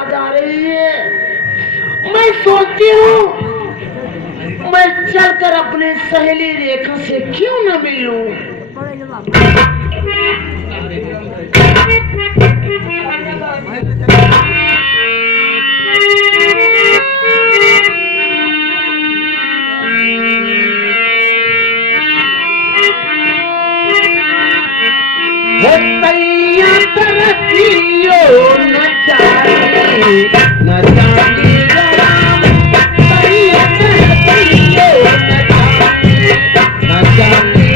याद आ रही है। मैं सोचती हूँ मैं चलकर अपने सहेली रेखा से क्यों न मिलूं। न जाने न जाने राम तैया तरसियो न जाने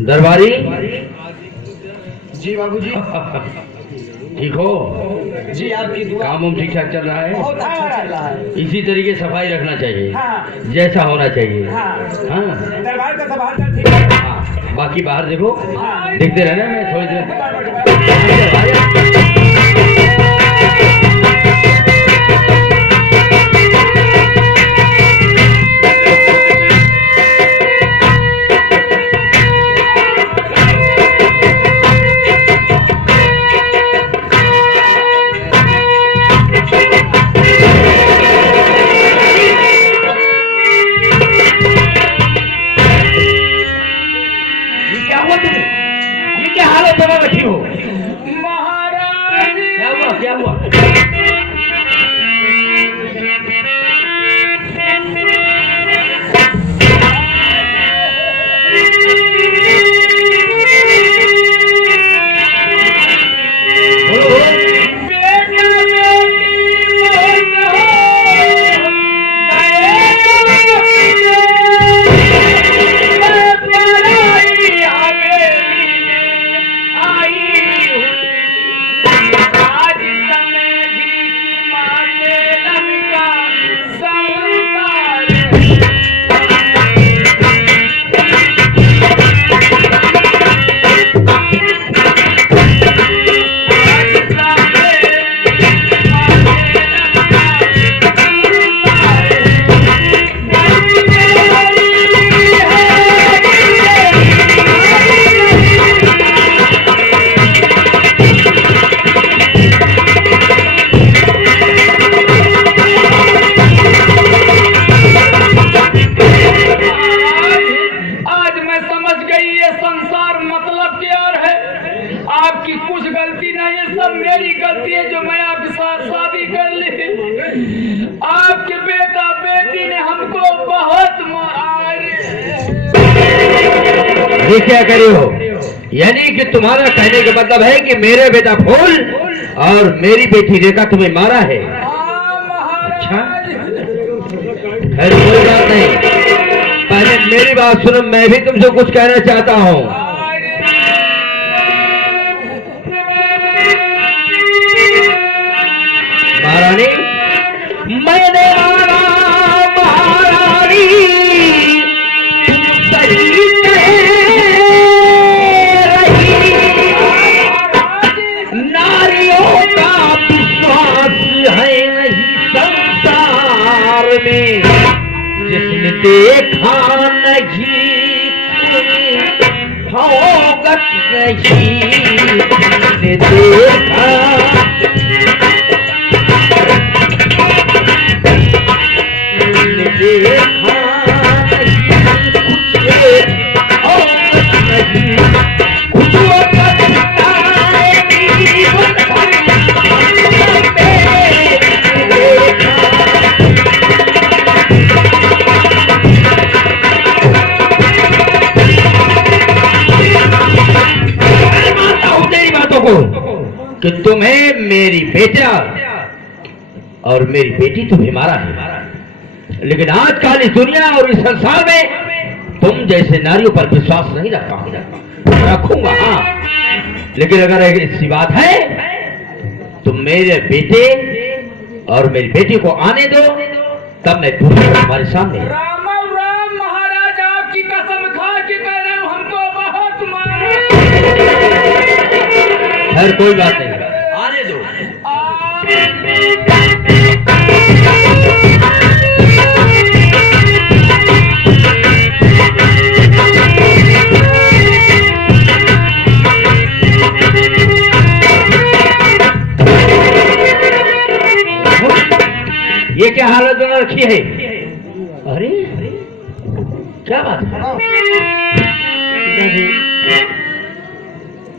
दरबारी जी बाबूजी। ठीक हो जी आपकी दुआ। काम ठीक ठाक चल रहा है। बहुत अच्छा चल रहा है। इसी तरीके सफाई रखना चाहिए। हाँ। जैसा होना चाहिए। हाँ। हाँ। दरबार का सब हाल ठीक है। हाँ। बाकी बाहर देखो। हाँ। देखते रहना। मैं थोड़ी देर बैठी हो। महाराज क्या हुआ? आपकी कुछ गलती नहीं है, सब मेरी गलती है जो मैं आपके साथ शादी कर ली। आपके बेटा बेटी ने हमको बहुत ये क्या करे हो? यानी कि तुम्हारा कहने का मतलब है कि मेरे बेटा फूल और मेरी बेटी रेखा तुम्हें मारा है। अच्छा, खैर कोई बात नहीं। पहले मेरी बात सुनो, मैं भी तुमसे कुछ कहना चाहता हूँ। महारानी, मैंने आना महारानी, तुम सही रही। नारियों का विश्वास है नहीं संसार में, जिसने देखा नहीं भोगत नहीं, जिसने देखा देखा नहीं कुछ और नहीं कुछ कि तुम्हें मेरी बेटा और मेरी बेटी तुम्हें मारा है, लेकिन आजकल इस दुनिया और इस संसार में तुम जैसे नारियों पर विश्वास नहीं रखूंगा। हाँ, लेकिन अगर ऐसी बात है तुम मेरे बेटे और मेरी बेटी को आने दो, तब मैं तुम्हारे सामने। राम राम महाराज, आपकी कसम खा के कह रहा हूं, हमको बहुत मारा। खैर कोई बात नहीं, आने दो। ये क्या हालत बना रखी है? अरे क्या बात है? पिताजी,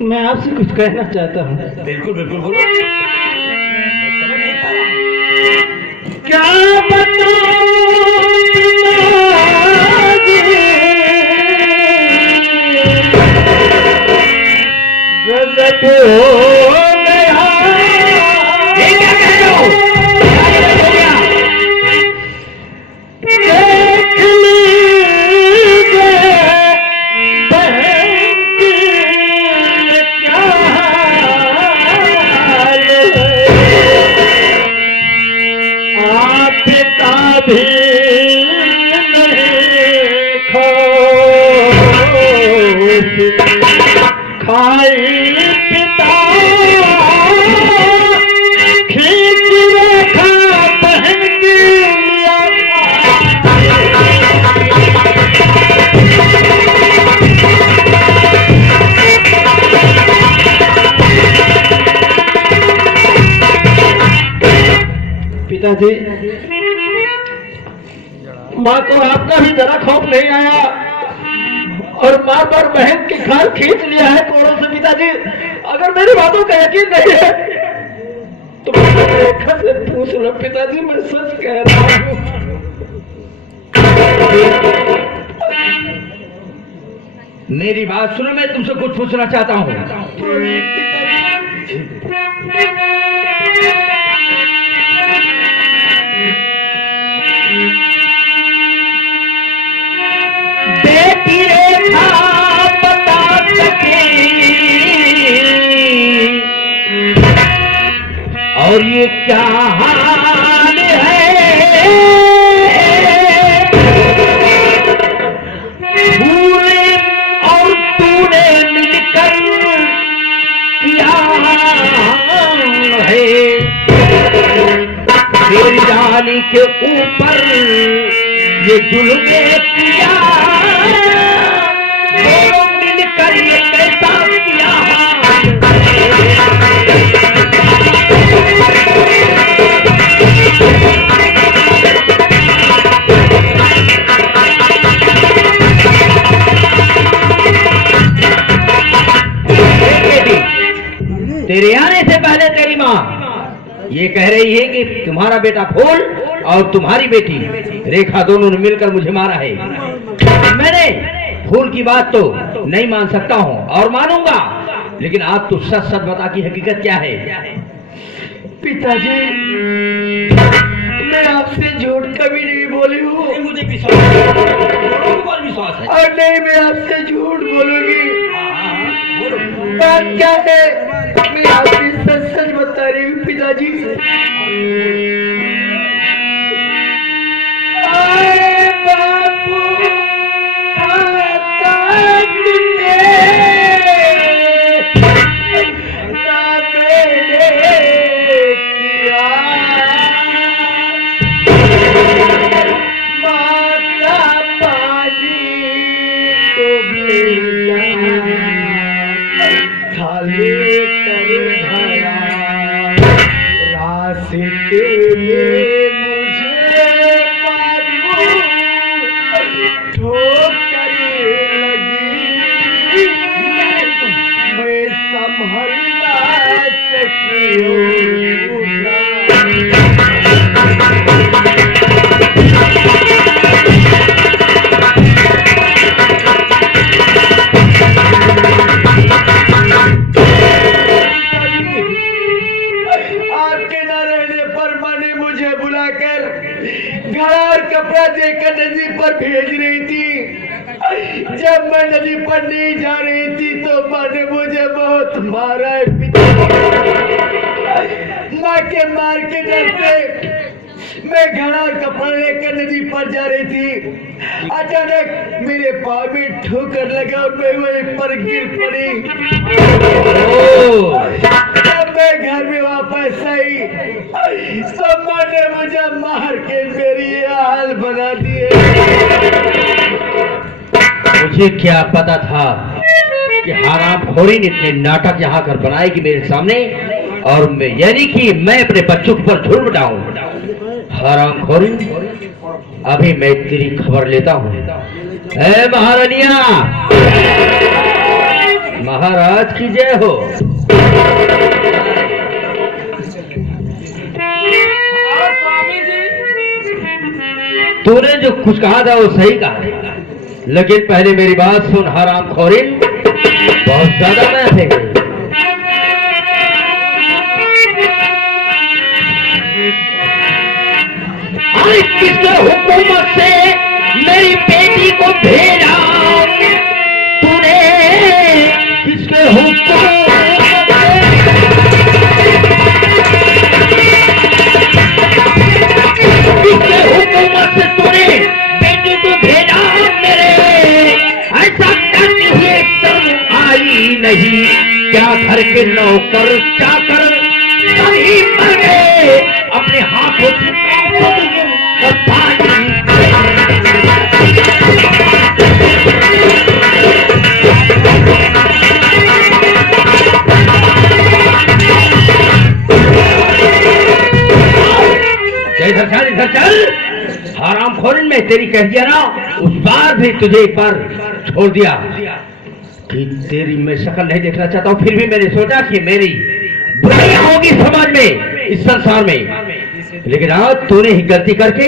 मैं आपसे कुछ कहना चाहता हूँ। बिल्कुल बिल्कुल बोलो। क्या बताऊं गजब हो गया। ये क्या कह रहे हो? देख लीजिए बहन की क्या हाल है। आपका भी नहीं खाई पिता खींच रखा बहन की पिताजी, माँ को आपका भी जरा खौफ नहीं आया और माँ पर बहन की खाल खींच लिया है कोड़ों से। पिताजी, अगर मेरी बातों का यकीन नहीं है तो रेखा से पूछ लो। पिताजी, मैं सच कह रहा हूँ। मेरी बात सुनो, मैं तुमसे कुछ पूछना चाहता हूँ। बेटी रेखा बता सके और ये क्या हाल है? तूने और तूने मिलकर किया है मेरी रानी के ऊपर ये जुल्म किया, दोनों मिलकर ये कैसा किया। तेरे आने से पहले तेरी माँ ये कह रही है कि तुम्हारा बेटा फूल और तुम्हारी बेटी रेखा दोनों ने मिलकर मुझे मारा है। मैंने फूल की बात तो नहीं मान सकता हूँ और मानूंगा, लेकिन आप तो सच सच बता की हकीकत क्या है? पिताजी, मैं आपसे झूठ कभी नहीं बोली हूँ। मुझे विश्वास है। और नहीं, मैं आपसे झूठ बोलूंगी। बात क्या है, मैं आपसे सच सच बता रही हूँ पिताजी। अरे बापू, थी। जब मैं नदी पर नहीं जा रही थी तो माँ ने मुझे बहुत मारा है पिता। माँ के मार के डर से मैं घड़ा कपड़ा लेकर नदी पर जा रही थी। अचानक मेरे पाँव में ठोकर लगा और मैं वहीं पर गिर पड़ी। जब मैं घर में वापस आई तो माँ ने मुझे मार के मेरी ये हाल बना दिए। मुझे क्या पता था कि हरामखोरी ने इतने नाटक यहाँ कर बनाएगी मेरे सामने, और मैं यानी कि मैं अपने बच्चों पर झुलम डाऊं। हरामखोरी, अभी मैं तेरी खबर लेता हूँ। ए महारानिया, महाराज की जय हो। स्वामी जी, तूने जो कुछ कहा था वो सही कहा, लेकिन पहले मेरी बात सुन। हरामखोरी, बहुत ज्यादा मैं थे। किसके हुकूमत से मेरी बेटी को भेजा तूने? किसके हुकूमत से तूने बेटी को भेजा मेरे? ऐसा करते हुए शर्म आई नहीं क्या? घर के नौकर चाकर सभी मर गए अपने हाथों से और पानी। इधर चल। हरामखोरी, मैं तेरी कह दिया ना, उस बार भी तुझे एक बार छोड़ दिया कि तेरी मैं शक्ल नहीं देखना चाहता हूँ। फिर भी मैंने सोचा कि मेरी बुराई होगी समाज में, इस संसार में, लेकिन आज तूने ही गलती करके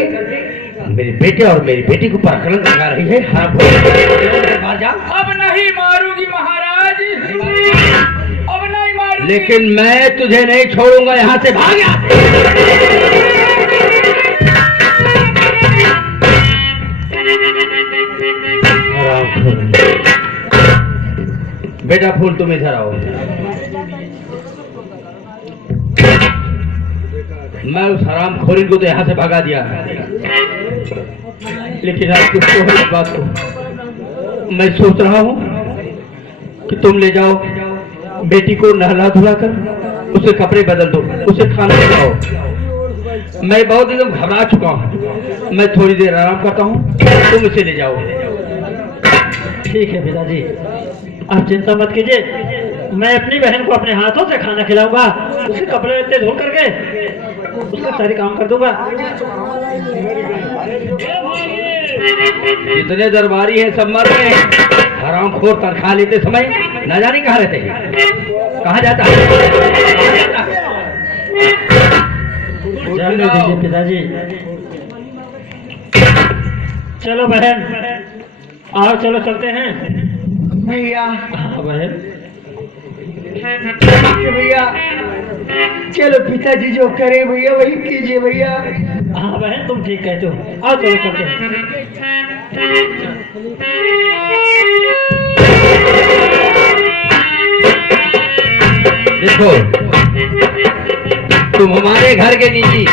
मेरे बेटे और मेरी बेटी को पर कलंक लगा रही है। अब नहीं मारूंगी महाराज, अब नहीं मारूंगी। लेकिन मैं तुझे नहीं छोड़ूंगा, यहाँ से भाग जा। बेटा फूल, तुम इधर आओ। मैं उस हरामखोरी को तो यहाँ से भगा दिया, लेकिन आज कुछ तो इस बात को मैं सोच रहा हूँ कि तुम ले जाओ बेटी को, नहला धुला कर उसे कपड़े बदल दो, उसे खाना खिलाओ। मैं बहुत एकदम घबरा चुका हूँ, मैं थोड़ी देर आराम करता हूँ, तुम इसे ले जाओ। ठीक है पिताजी, आप चिंता मत कीजिए, मैं अपनी बहन को अपने हाथों से खाना खिलाऊंगा, उसके कपड़े इतने धो करके उसका सारे काम कर दूंगा। जितने दरबारी हैं सब मर गए। हरामखोर तनख्वाह लेते समय न जाने कहाँ रहते हैं, कहाँ जाता है। जाने दीजिए पिताजी। चलो बहन, आओ चलो चलते हैं। भैया बहन, भैया चलो, पिताजी जो करे भैया वही कीजिए भैया। हाँ बहन, तुम ठीक कहते हो, आओ चलो चलते हैं। देखो, तुम हमारे घर के निजी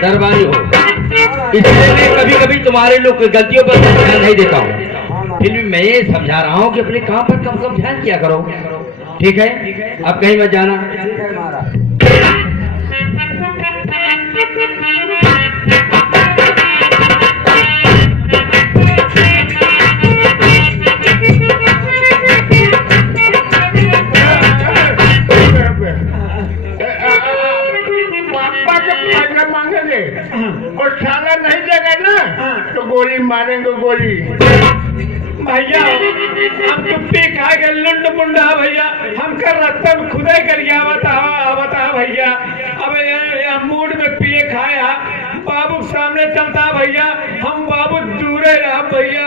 दरबारी हो, इसलिए मैं कभी कभी तुम्हारे लोग की गलतियों पर ध्यान नहीं देता हूँ। फिर भी मैं ये समझा रहा हूँ कि अपने काम पर कम से कम ध्यान किया करो, ठीक है? अब कहीं मत जाना। और खाना नहीं देगा ना तो गोली मारेंगे, गोली। भैया हम कुत्ते खा गए, लुंड मुंडा भैया, हम कर रास्ते में खुदा कर गया। बता भैया, अब ये मूड में पिए खाया, बाबू के सामने चलता भैया, हम बाबू दूरे रहा भैया।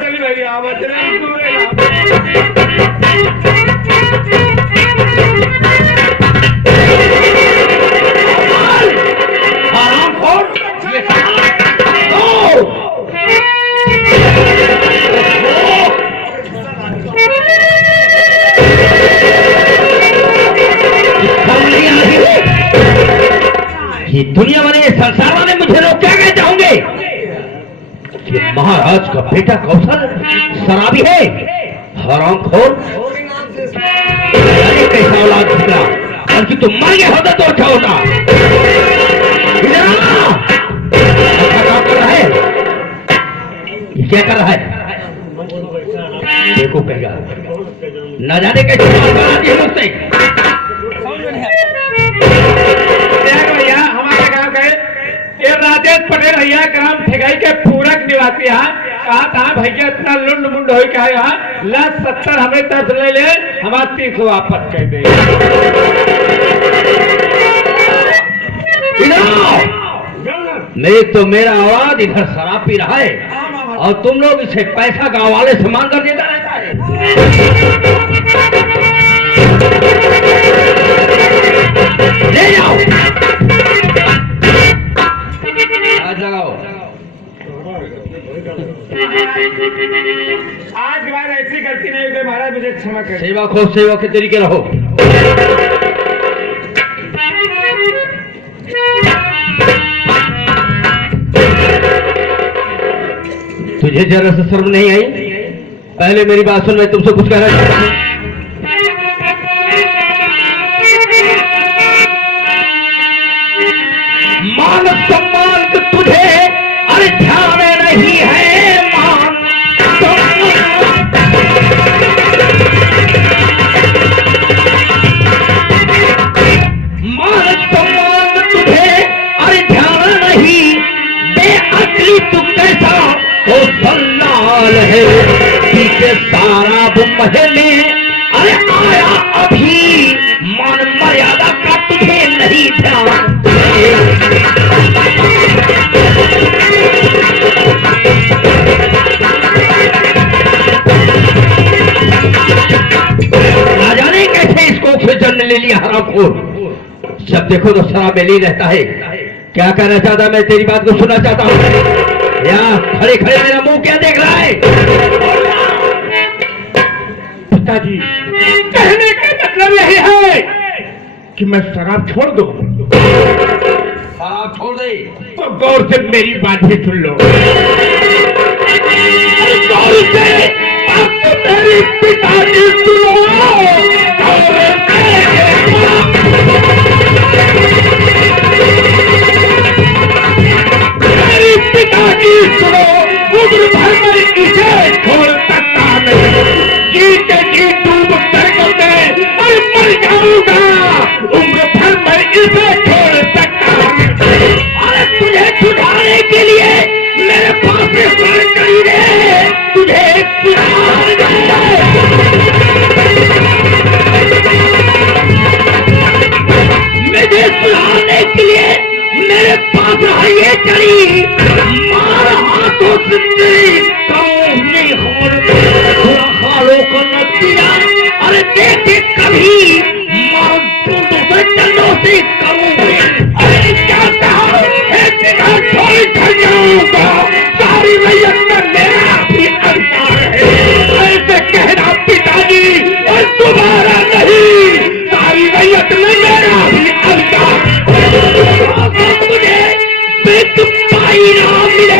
चली भैया, चले दूरे हरामखोर, ये महाराज का बेटा कौशल शराबी है, हरामखोर। अरे कैसा औलाद निकला, बल्कि तुम मर गए होता तो अच्छा होता। इधर आ! अच्छा काम कर रहा है, ये क्या कर रहा है? देखो कहेगा, न जाने कैसे बात बनाती है मुझसे। भैया हमारे गांव के ये राजेश पटेल भैया ग्राम ठेगाई के पूरक निवासी है। कहा था भैया इतना लुंड मुंड हो क्या यहाँ लाख 70 हमें तरफ ले ले, हमारा 30 वापस कर दे। नहीं तो मेरा औलाद इधर शराब पी रहा है और तुम लोग इसे पैसा गांव वाले से मांग कर देता रहता है। ले जाओ, आज लगाओ। आज के बाद ऐसी गलती नहीं हुई महाराज, मुझे क्षमा कर। सेवा खो सेवा के तरीके रहो। तुझे जरा से शर्म नहीं आई? पहले मेरी बात सुन, मैं तुमसे कुछ कहना चाहता हूं। मान सम्मान के तुझे अरे ध्यान नहीं है, मान सम्मान तुझे अरे ध्यान नहीं, बेअकली तू कैसा तो सल्लाल है, पीछे सारा महले अरे आया अभी, मान मर्यादा का तुझे नहीं ध्यान। ना जाने कैसे इसको से जन्म ले लिया हरामखोर। जब देखो तो शराब में ली रहता है। क्या कहना चाहता, मैं तेरी बात को सुनना चाहता हूँ। या खड़े खड़े मेरा मुंह क्या देख रहा है? पिताजी कहने का मतलब यही है कि मैं शराब छोड़ दूं। शराब छोड़ दे तो गौर से मेरी बात भी सुन लो। गौर से आपको मेरी पिताजी सुनो। मेरी पिताजी सुनो, उम्र भर में इसे छोड़ सकता नहीं। जी के जी डूब कर मर जाऊंगा, उम्र भर में इसे छोड़ सकता नहीं। अरे तुझे छुड़ाने के लिए मेरे पास करी है, तुझे मुझे सुधारने के लिए मेरे पास ये चली, मार हाथों से तेरी कौनी थोड़ा खालो को न दिया। अरे देखे कभी मार टूटों से चंडों से करूंगी। अरे क्या कहा, एक जगह छोड़ कर जाऊंगा, सारी रैयत में मेरा भी अधिकार है। ऐसे कहना पिताजी और तुम्हारा नहीं, सारी रैयत में मेरा भी अधिकार। मुझे बिक पाई ना मिले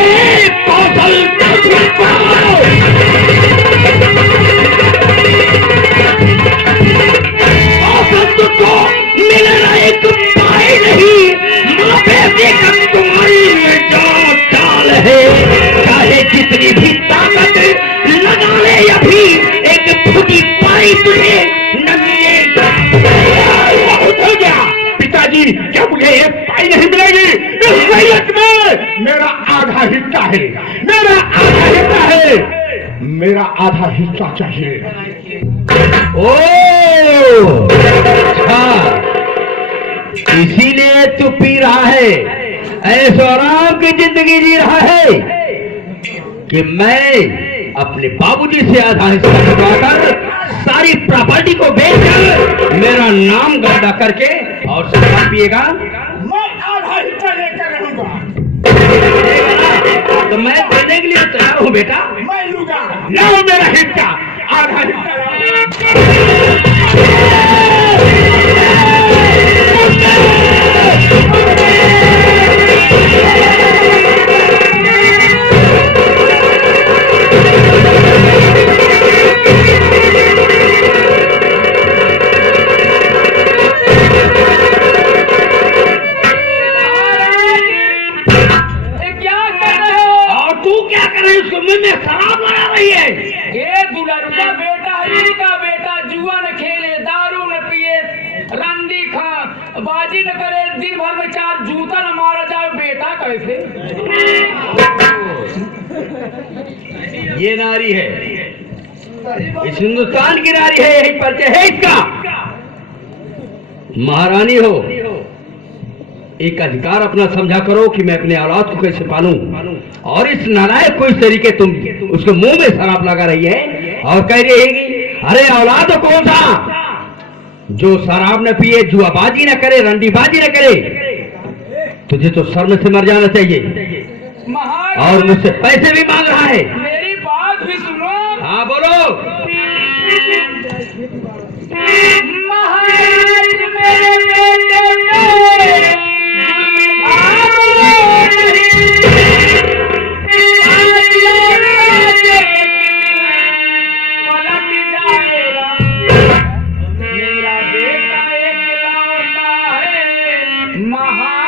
कौशल को मिलना एक पाए नहीं। माँ बेटे का तुम्हारी में जान डाल है, चाहे जितनी भी ताकत लगा ले अभी एक फुटी पाई तुझे न मिलेगा। बहुत हो गया पिताजी, क्या मुझे एक पाई नहीं मिलेगी? इस रैयत में मेरा आधा हिस्सा है, मेरा आधा हिस्सा है, मेरा आधा हिस्सा चाहिए। ओ अच्छा, इसीलिए तू पी रहा है, ऐसो आराम की जिंदगी जी रहा है कि मैं अपने बाबूजी से आधा हिस्सा कटवाकर सारी प्रॉपर्टी को बेचकर मेरा नाम गंदा करके और शराब पिएगा। मैं आधा हिस्सा लेकर रहूंगा। तो मैं देने के लिए तैयार हूँ बेटा। मैं लूंगा, लाओ मेरा हिस्सा, आधा हिस्सा लाओ। क्या कर रही है? उसको मुंह में शराब लगा रही है। ये दुल्हन बेटा है, का बेटा जुआ न खेले, दारू न पिए, रंडी खा, बाजी न करे, दिन भर में 4 जूता न मारा जाए, बेटा कैसे? ये नारी है, इस हिंदुस्तान की नारी है, यही परिचय है इसका। महारानी हो, एक अधिकार अपना समझा करो कि मैं अपने औलाद को कैसे पालूं, और इस नालायक को इस तरीके तुम उसके मुंह में शराब लगा रही है और कह रही है कि अरे औलाद कौन सा जो शराब न पिए, जुआबाजी न करे, रंडीबाजी न करे, तुझे तो शर्म से मर जाना चाहिए। और मुझसे पैसे भी मांग रहा है। मेरी बात भी सुनो। हाँ बोलो। महाराज मेरे बेटे मेरा बेटा एकलौता है महाराज।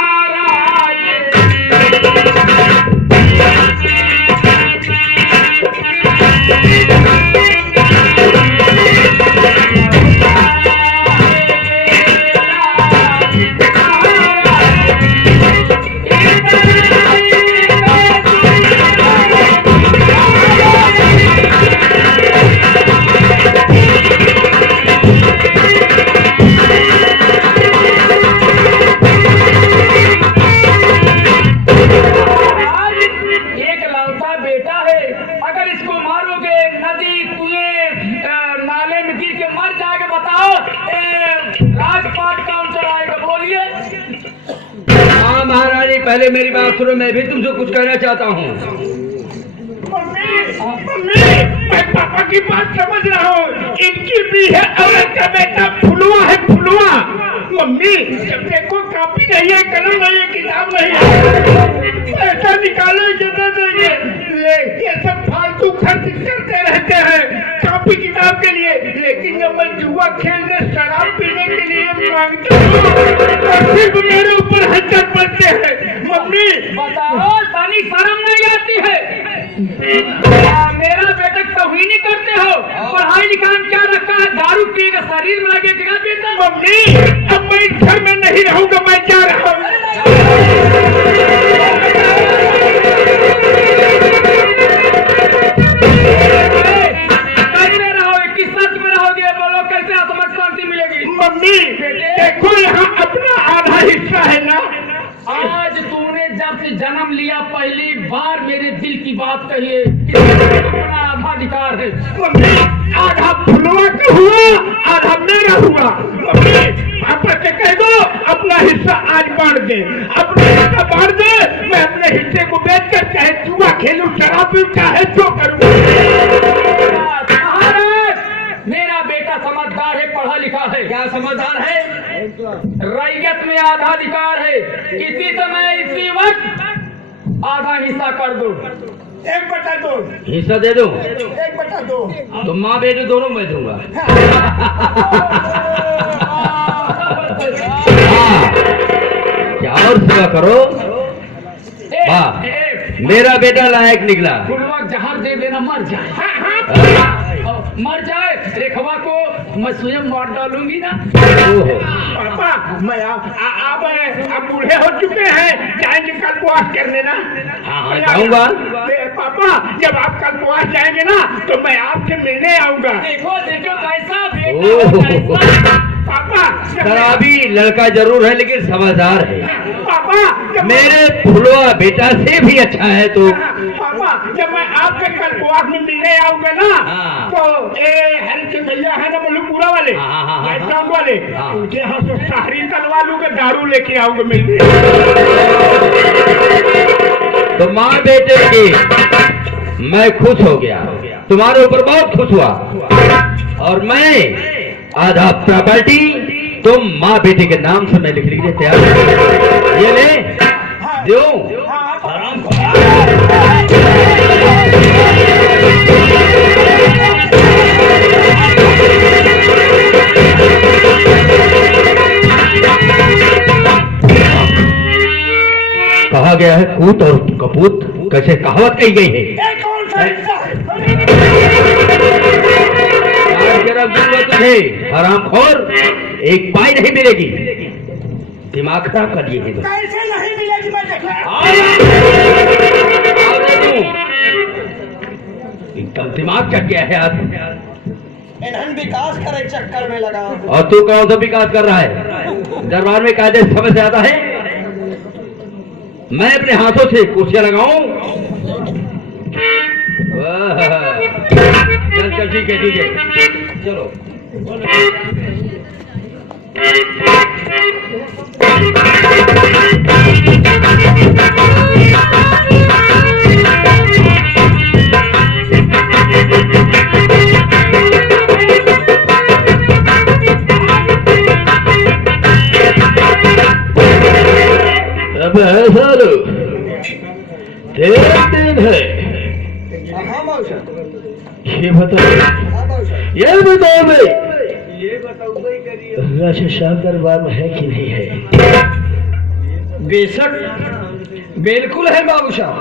पहले मेरी बात सुनो, मैं भी तुमसे कुछ कहना चाहता हूँ। मम्मी, मैं पापा की बात समझ रहा हूँ। इनकी भी है औरत का बेटा फुलुआ है, फुलुआ। मम्मी जब देखो कॉपी नहीं है, कलम नहीं है, किताब नहीं है, पैसा निकालो जरूर देंगे। ये सब फालतू खर्च करते रहते हैं कॉपी किताब के लिए, लेकिन जब मैं जुआ खेलने, शराब पीने के लिए मांगता हूँ तो सिर्फ मेरे ऊपर हंसर पड़ते हैं। मम्मी बताओ, तानी शर्म नहीं आती है? मेरा बेटा तौहीनी करते हो, पढ़ाई लिखाई में क्या रखा है? दारू पिएगा, शरीर में लगे क्या बेटा? मम्मी अब मैं इस घर में नहीं रहूंगा, मैं जा रहा हूँ। कैसे रहोगे, किस सच में रहोगे? बोलो कैसे आत्मा शांति मिलेगी? मम्मी देखो यहाँ अपना आधा हिस्सा है ना। आज तूने जब से जन्म लिया पहली बार मेरे दिल की बात कही है, अपना आधा अधिकार है। आधा फुलवा का हुआ, आधा मेरा हुआ। पापा से कह दो अपना हिस्सा आज बांट दे, अपना हिस्सा बांट दे। मैं अपने हिस्से को बेच कर चाहे जुआ खेलूं, शराब पीऊं, चाहे जो करूं। मेरा बेटा समझदार है, पढ़ा लिखा है। क्या समझदार है? रैयत में आधा अधिकार है। इसी समय इसी वक्त आधा हिस्सा कर दो। 1/2 हिस्सा दे दो। 1/2 तो माँ बेटे दोनों मैं दूंगा। क्या और सेवा करो। वाह, मेरा बेटा लायक निकला। जहाँ दे देना, मर जाए। मर जाए, रेखवा को मैं स्वयं मार डालूंगी ना। पापा मैं आप बूढ़े हो चुके हैं, जाएंगे कल्पवास करने ना। हाँ जाऊंगा। पापा जब आप कल्पवास जाएंगे ना तो मैं आपसे मिलने आऊंगा। देखो देखो कैसा बेटा। पापा शराबी लड़का जरूर है लेकिन समझदार है। पापा मेरे फुलवा बेटा से भी अच्छा है। तो पापा जब मैं आपके कल्पवास में मिलने आऊंगा ना तो हरिचंद भैया है ना मलुपुरा वाले, गाइड वाले, उनके यहाँ से शहरी तलवा लूंगा, दारू लेके आऊंगा मिलने। तो माँ बेटे की मैं खुश हो गया, तुम्हारे ऊपर बहुत खुश हुआ। और मैं आधा प्रॉपर्टी तुम माँ बेटे के नाम से मैं लिखने के लिए तैयार हूं। ये ले दो। कहा गया है कूट और कपूत कैसे कहावत कही गई है। ये कौन सा हिस्सा है? आज जरा जरूरत है हरामखोर, एक पाई नहीं मिलेगी। दिमाग खराब कर दिए हैं। कैसे नहीं मिलेगी मैं देखा। एकदम दिमाग चट गया है आज। इन्हन विकास करे चक्कर में लगा। और तू कौन सा विकास कर रहा है? दरबार में कायदे समझ आता है? मैं अपने हाथों से कुर्सियां लगाऊं? चल चल ठीक है चलो। अब ऐसा लो, तेरा दिन है। हाँ बाबूशा, ये बताओ, हाँ बाबूशा। ये बताओ भाई, ये बताओ भाई करिए। राजा शाह दरबार में है कि नहीं है? बेशक बिल्कुल है बाबूशाह।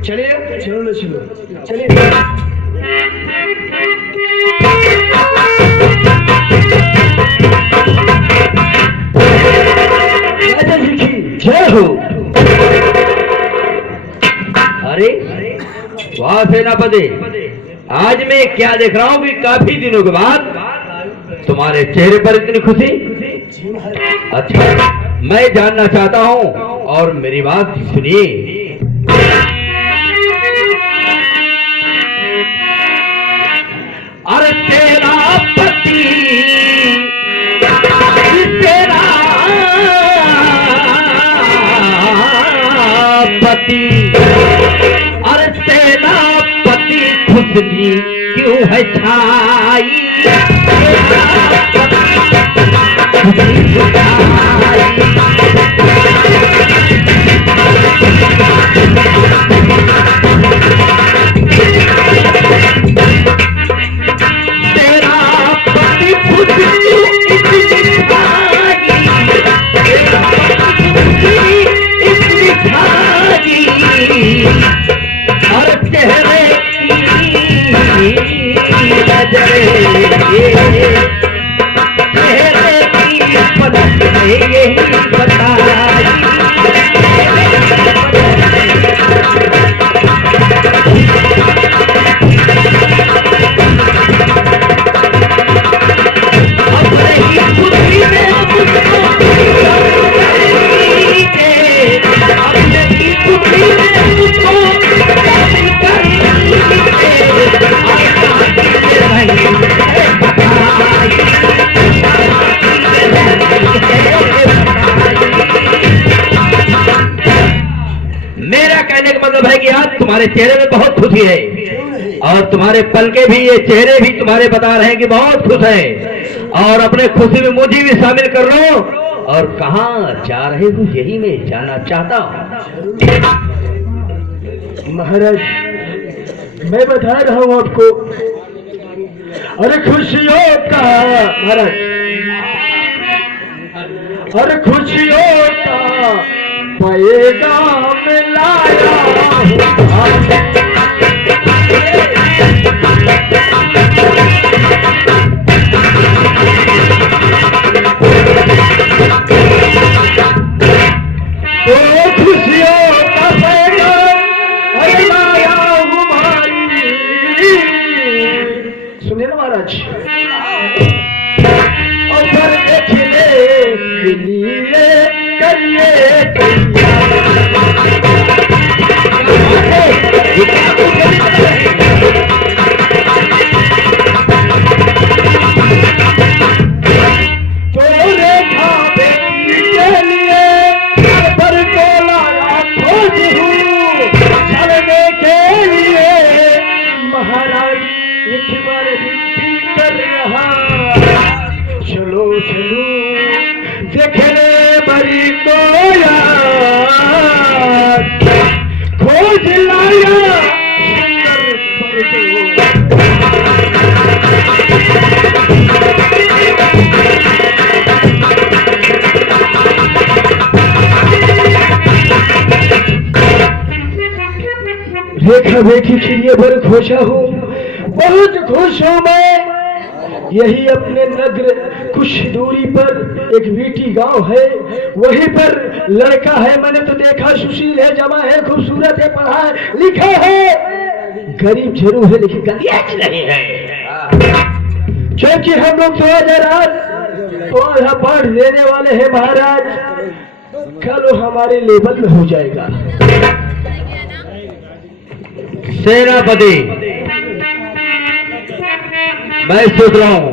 चलिए चलो चलिए। राजा जी की जय हो। अरे वाह सेनापति, आज मैं क्या देख रहा हूँ कि काफी दिनों के बाद तुम्हारे चेहरे पर इतनी खुशी। अच्छा, मैं जानना चाहता हूँ और मेरी बात सुनिए। अरे तेरा पति, तेरा पति, अरे तेरा पति खुशनी क्यों है छाई? तेरा पति खुशनी इतनी छाई, इतनी छाई, हर चेहरे की नजरे, चेहरे की पलक ने यही बताई। अपने ही खुशी में मुझको अपने ही खुशी में मुझको मेरा कहने का मतलब है कि आज तुम्हारे चेहरे में बहुत खुशी है और तुम्हारे पलके भी, ये चेहरे भी तुम्हारे बता रहे हैं कि बहुत खुश है। और अपने खुशी में मुझे भी शामिल कर लो। और कहाँ जा रहे हो यही मैं जानना चाहता हूँ। महाराज, मैं बता रहा हूँ आपको। अरे खुशियों का महाराज, अरे खुशियों का पैगाम लाया हूँ। तो खुशियों का पैगाम लाया हूँ भाई। सुनिए ना महाराज, और पर देखने के लिए करिए तो रेखा बेटी के लिए पर को लाया खोज हूँ चलने के लिए। महाराज एक बार विनती कर रहा, चलो चलो देखने बड़ी को यार खोज लाया सुंदर पर रेखा बेटी के लिए बड़ खुश हूँ, बहुत खुश हूँ मैं। यही अपने नगर कुछ दूरी पर एक बीटी गांव है, वहीं पर लड़का है, मैंने तो देखा, सुशील है, जमा है, खूबसूरत है, पढ़ा है, लिखा है, गरीब जरूर है लेकिन गंदियाज नहीं है। क्योंकि हम लोग 2008 पढ़ लेने वाले हैं महाराज, कल वो हमारे लेवल में हो जाएगा। सेनापति, मैं सोच रहा हूं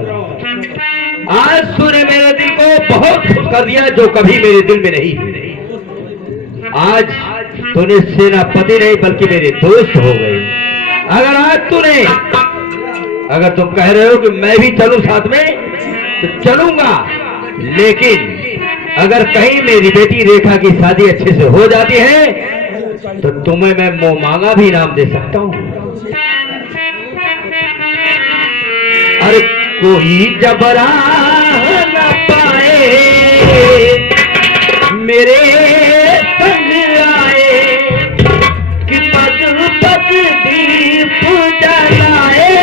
आज तूने मेरे दिल को बहुत खुश कर दिया, जो कभी मेरे दिल में नहीं। आज तूने सेनापति नहीं बल्कि मेरे दोस्त हो गए। अगर आज तूने, अगर तुम कह रहे हो कि मैं भी चलूं साथ में तो चलूंगा, लेकिन अगर कहीं मेरी बेटी रेखा की शादी अच्छे से हो जाती है तो तुम्हें मैं मुंह मांगा भी इनाम दे सकता हूं। अरे कोई जबरा न पाए मेरे संग आए कि पग पग दीप जलाए।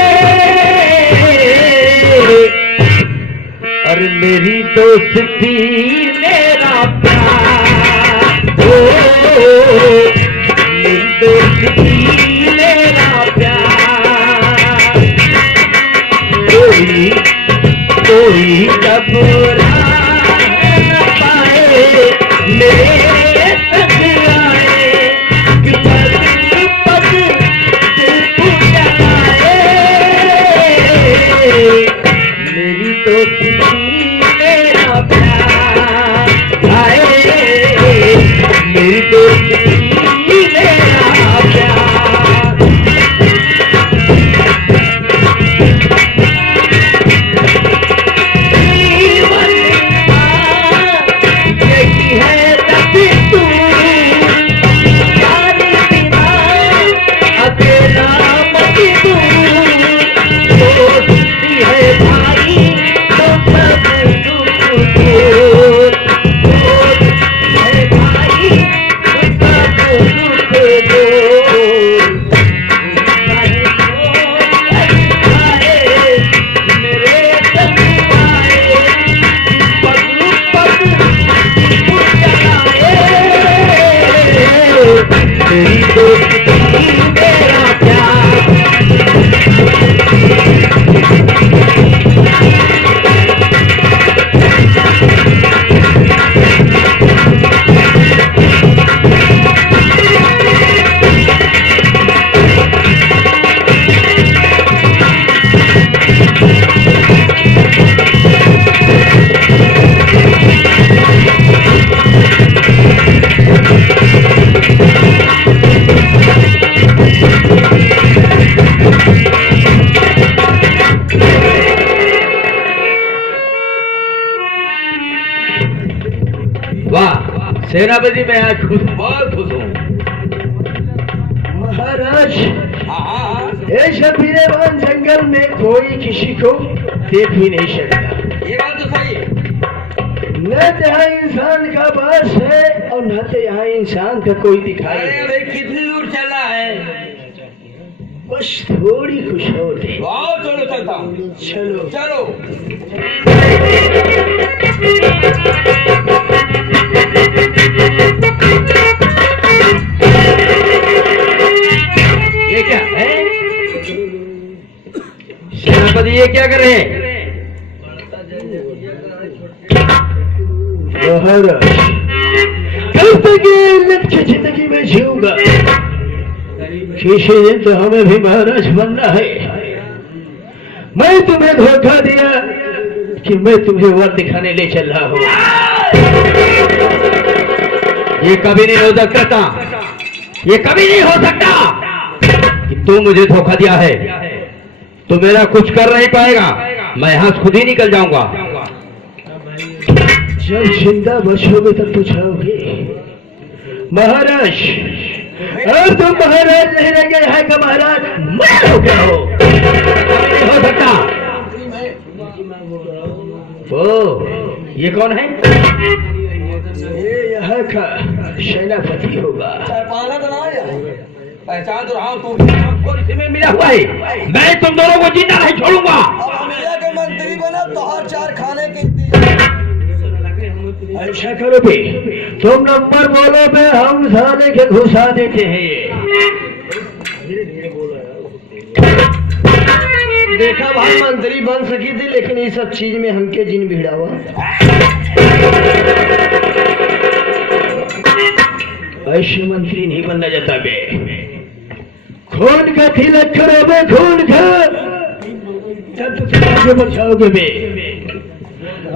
और मेरी दोस्ती मेरा प्यार, ओ मेरी दोस्ती मेरा प्यार, कोई घबरा न पाए मेरे संग आए कि पग पग दीप जलाए। मेरी दोस्ती मेरा प्यार आए, मेरी दोस्ती मेरा प्यार। सेनापति, मैं आज खुश, बहुत खुश हूँ महाराज। इस वीरवान जंगल में कोई किसी को देख भी नहीं सकता। ये बात तो सही है। न तो यहाँ इंसान का बास है और न तो यहाँ इंसान का कोई दिखाई है। कितनी दूर चला है? बस थोड़ी कुछ और है। चलो चलता हूँ। चलो चलो। ये क्या है? सेनापति, ये क्या कर रहे हैं? कब तक ये जिंदगी में जीऊंगा? किसी दिन तो हमें भी महाराज बनना है। मैं तुम्हें धोखा दिया कि मैं तुम्हें वर दिखाने ले चल रहा हूँ। ये कभी नहीं हो सकता, ये कभी नहीं हो सकता कि तू मुझे धोखा दिया है। तू मेरा कुछ कर नहीं पाएगा, मैं यहाँ से खुद ही निकल जाऊंगा। जब जिंदा बचोगे तब तो जाओगे महाराज। और तुम महाराज नहीं रह गए हैं का महाराज मैं हो गया हो। हो सकता। ओ, ये कौन है? ये यहाँ का सेनापति होगा। पहचान तो रहा हूँ, तू और इसमें मिला हुआ है। मैं तुम दोनों को जिंदा नहीं छोड़ूंगा। अब हमेशा के मंत्री बना तो हर 4 खाने के ऐसा करो बे, तुम नंबर बोलो बे, हम साले के घुसा देते हैं ये। देखा भाई मंत्री बन सकी थी, लेकिन इस सब चीज में हमके जिन भिड़ा हुआ। ऐसे मंत्री नहीं बनना जाता बे। खून का तिलक करो बे, खून का, जब तुम आगे मर जाओगे बे,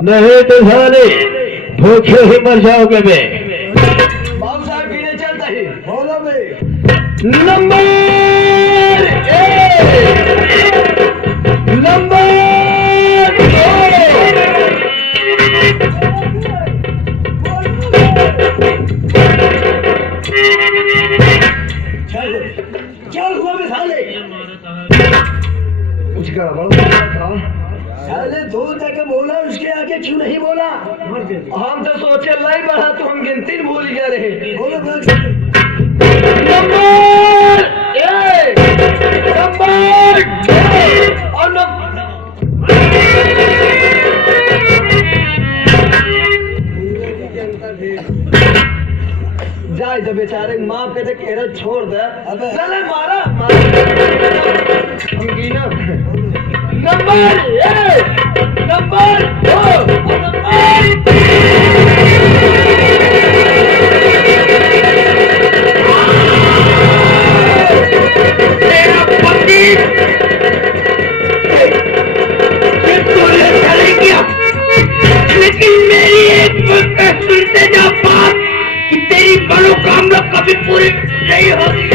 नहीं तो साले भूखे ही मर जाओगे बे। बाबू साहब गिने चलता है, बोलो बे। Number 1, number 2। क्या हुआ बे साले? कुछ गड़बड़ था साले, 2 तक बोला, उसके आगे क्यों नहीं बोला? हम तो सोचे लाई बढ़ा तो हम गिनती भूल गए रहे। बोलो नंबर 1, नंबर 2 और जाए तो बेचारे माफ कर दे, केरल छोड़ दे। अबे चले मारा हम गिना। नंबर 1, नंबर 2 और नंबर मेरा पति चलेंगे, लेकिन मेरी एक सुनते जा बात कि तेरी मनोकामना कभी पूरी नहीं होगी।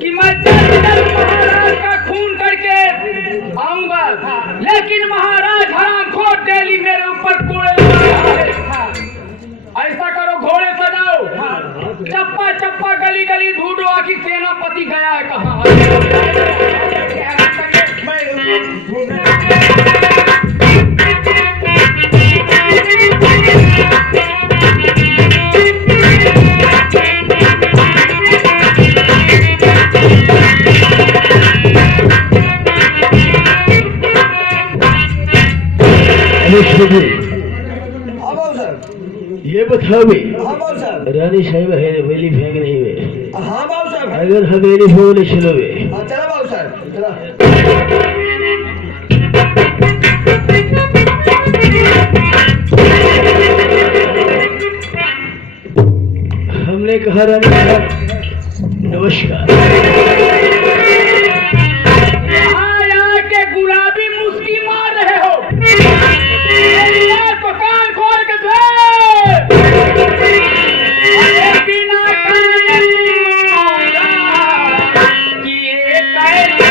कि मैं महाराज का खून करके आऊंगा, लेकिन महाराज हरामखोर डेली मेरे ऊपर कोड़े लगा रहे हैं। ऐसा करो, घोड़े सजाओ, चप्पा चप्पा गली गली ढूंढो आखिर सेनापति गया है कहाँ। ये बताओ भी, हाँ बाबू साहब। रानी साहब है हवेली फेंक नहीं हुए, हाँ बाबू साहब। अगर हवेली फोड़ने चलोगे हाँ चला बाबू साहब, चला। हमने कहा रानी साहब नमस्कार। यहाँ के गुलाबी मुस्की मार रहे हो, मेरी आँख को कान खोल के दे। अरे बिना कान कि ये कैसे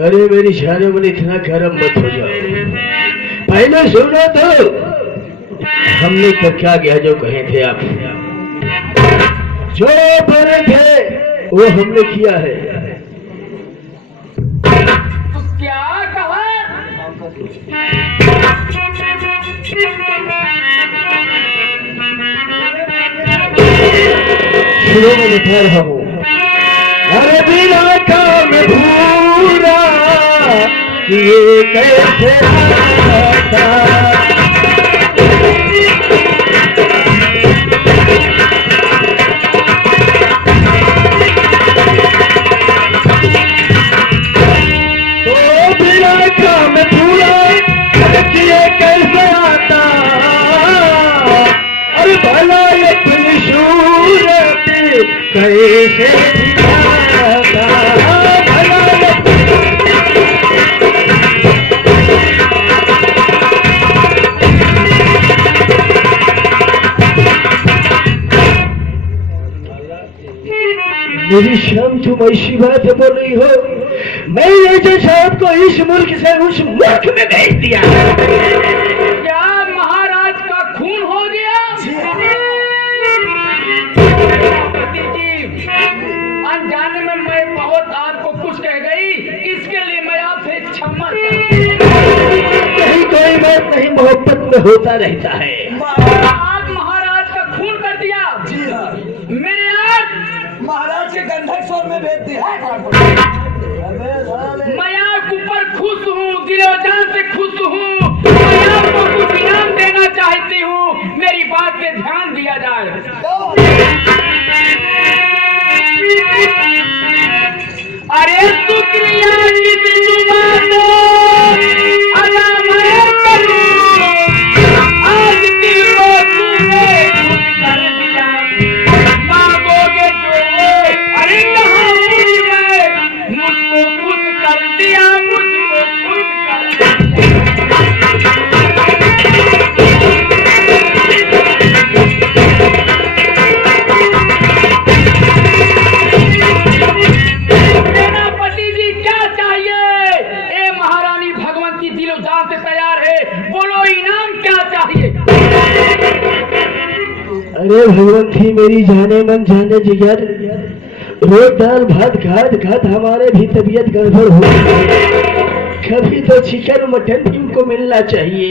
अरे मेरी जाने मन इतना गर्म मत हो जाओ, पहले सुनो तो हमने तो क्या गया जो कहे थे आप, जो बोले थे वो हमने किया है। तो क्या कहा? सुनो मैं बता रहा हूँ, अरे बिना काम भूरा ये कैसे आता, तो बिना काम भूरा ये कैसे आता, अरे भला अपनी सूरत कैसे दिखाता, भला मेरी शाम तुम ऐसी बात बोल रही हो, मैं ऐसे साहब को इस मुल्क से उस मुल्क में भेज दिया। क्या महाराज का खून हो गया? पति जी, अनजाने में मैं बहुत आपको कुछ कह गई, इसके लिए मैं आपसे क्षमा नहीं कोई बात नहीं, मोहब्बत में होता रहता है। आप महाराज का खून कर दिया। जी हाँ, मेरे आज महाराज के गंधक स्वर में भेज दिया। मैं आपके ऊपर खुश हूँ, दिलो जान से खुश हूँ। मैं आपको कुछ इनाम देना चाहती हूँ, मेरी बात पे ध्यान दिया जाए। अरे शुक्रिया किसी तुम्हारा अदा मैं करूँ, आज दिल को तूने खुश कर दिया। मांगोगे जो अरे कहाँ हूँ मैं, मुझको खुश कर दिया, मुझको खुश कर सेनापति जी क्या चाहिए? ए महारानी भगवंती दिलो जान से तैयार है, बोलो इनाम क्या चाहिए? अरे भगवंती मेरी जाने मन जाने जिगर, रोज दाल भात खाद खाद हमारे भी तबीयत गड़बड़ हो गई, कभी तो चिकन मटन इनको मिलना चाहिए।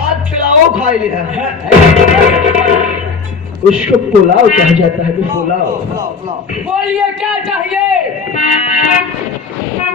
आज पिलाओ खाई लिया है। उसको पुलाव कहा जाता है, पुलाव। पिलाओ, पिलाओ। बोलिए क्या चाहिए?